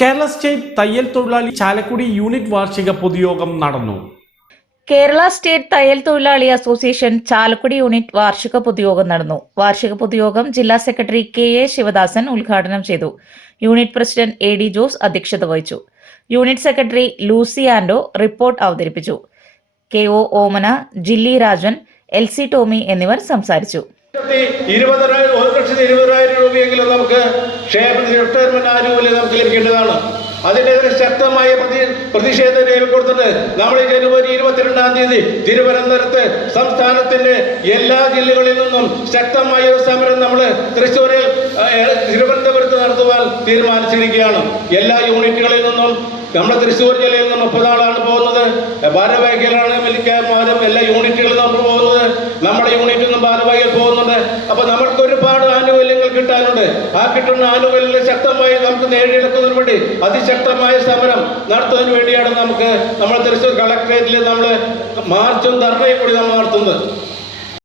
Kerala state തയ്യൽ തൊഴിലാളി Chalakudy unit വാർഷിക പൊതുയോഗം നടന്നു. കേരള സ്റ്റേറ്റ് തയ്യൽ തൊഴിലാളി അസോസിയേഷൻ ചാലക്കുടി യൂണിറ്റ് വാർഷിക പൊതുയോഗം നടന്നു. വാർഷിക പൊതുയോഗം ജില്ലാ സെക്രട്ടറി കെ.എ. ശിവദാസൻ ഉദ്ഘാടനം ചെയ്തു. Unit president എ.ഡി. ജോസ് അധ്യക്ഷത വഹിച്ചു. യൂണിറ്റ് സെക്രട്ടറി ലൂസി ആൻഡോ റിപ്പോർട്ട് അവതരിപ്പിച്ചു. കെ.ഒ. ഓമന, ജില്ലി രാജൻ, എൽ.സി. ടോമി എന്നിവർ സംസാരിച്ചു. 1,20,000 രൂപയെങ്കിലും നമുക്ക് റിട്ടയർമെന്റ് ആനുകൂല്യം നമുക്ക് ലഭിക്കേണ്ടതാണ്. അതിനെതിരെ ശക്തമായ പ്രതിഷേധം രേഖപ്പെടുത്തിട്ട് നമ്മൾ ജനുവരി 22-ാം തീയതി തിരുവനന്തപുരത്ത് സംസ്ഥാനത്തിന്റെ എല്ലാ ജില്ലകളിൽ നിന്നും ശക്തമായ ഒരു സമരം നമ്മൾ തിരുവനന്തപുരത്ത് നടത്തുവാൻ തീരുമാനിച്ചിരിക്കുകയാണ്. എല്ലാ യൂണിറ്റുകളിൽ നിന്നും നമ്മുടെ തൃശ്ശൂർ ജില്ലയിൽ നിന്ന് 30 ആളാണ് പോകുന്നത്. ഭാരവാഹികളാണ് മിലിക്കാരും എല്ലാ യൂണിറ്റുകളിൽ നമ്മൾ പോകുന്നത്. നമ്മുടെ യൂണിറ്റിൽ നിന്നും ഭാരവാഹികൾ പോകുന്നുണ്ട്. അപ്പൊ നമ്മൾക്ക് ഒരുപാട് ആനുകൂല്യങ്ങൾ കിട്ടാനുണ്ട്. ആ കിട്ടുന്ന ആനുകൂല്യങ്ങൾ ശക്തമായി നമുക്ക് നേടിയെടുക്കുന്നതിന് വേണ്ടി അതിശക്തമായ സമരം നടത്തുന്നതിന് വേണ്ടിയാണ് നമ്മൾ തൃശ്ശൂർ കളക്ടറേറ്റിൽ നമ്മൾ മാർച്ചും ധർണയും കൂടി നമ്മൾ നടത്തുന്നത്.